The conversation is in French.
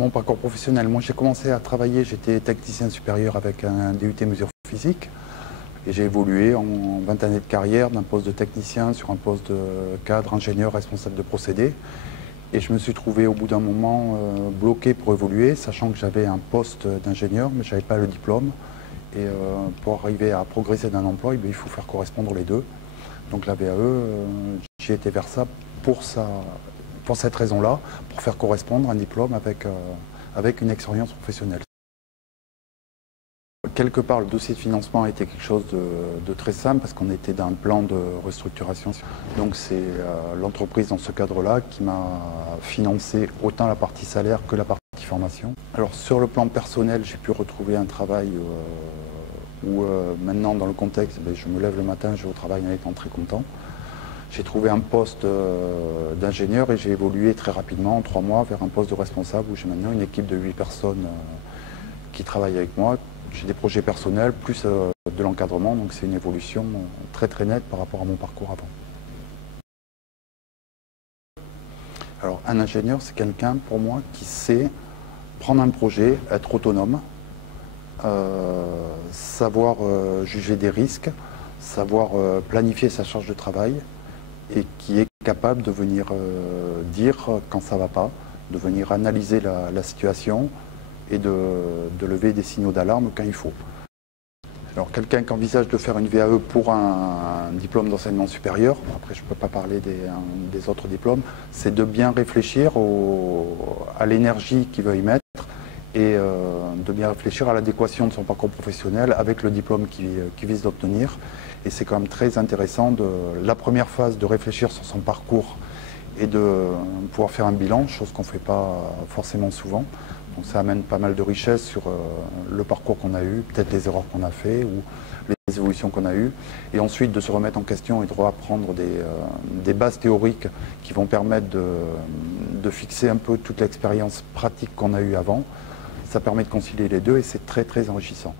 Mon parcours professionnel, moi j'ai commencé à travailler, j'étais technicien supérieur avec un DUT mesure physique et j'ai évolué en 20 années de carrière d'un poste de technicien sur un poste de cadre, ingénieur, responsable de procédés. Et je me suis trouvé au bout d'un moment bloqué pour évoluer, sachant que j'avais un poste d'ingénieur mais je n'avais pas le diplôme. Et pour arriver à progresser d'un emploi, il faut faire correspondre les deux. Donc la VAE, j'ai été vers ça pour cette raison-là, pour faire correspondre un diplôme avec une expérience professionnelle. Quelque part, le dossier de financement a été quelque chose de très simple parce qu'on était dans un plan de restructuration. Donc c'est l'entreprise dans ce cadre-là qui m'a financé autant la partie salaire que la partie formation. Alors sur le plan personnel, j'ai pu retrouver un travail où maintenant dans le contexte, je me lève le matin, je vais au travail en étant très content. J'ai trouvé un poste d'ingénieur et j'ai évolué très rapidement, en 3 mois, vers un poste de responsable où j'ai maintenant une équipe de 8 personnes qui travaillent avec moi. J'ai des projets personnels, plus de l'encadrement, donc c'est une évolution très très nette par rapport à mon parcours avant. Alors un ingénieur, c'est quelqu'un pour moi qui sait prendre un projet, être autonome, savoir juger des risques, savoir planifier sa charge de travail, et qui est capable de venir dire quand ça ne va pas, de venir analyser la situation et de lever des signaux d'alarme quand il faut. Alors quelqu'un qui envisage de faire une VAE pour un diplôme d'enseignement supérieur, après je ne peux pas parler des autres diplômes, c'est de bien réfléchir à l'énergie qu'il veut y mettre et de bien réfléchir à l'adéquation de son parcours professionnel avec le diplôme qu'il vise d'obtenir. Et c'est quand même très intéressant, la première phase, de réfléchir sur son parcours et de pouvoir faire un bilan, chose qu'on ne fait pas forcément souvent. Donc ça amène pas mal de richesse sur le parcours qu'on a eu, peut-être les erreurs qu'on a fait ou les évolutions qu'on a eues. Et ensuite de se remettre en question et de reapprendre des bases théoriques qui vont permettre de fixer un peu toute l'expérience pratique qu'on a eue avant. Ça permet de concilier les deux et c'est très très enrichissant.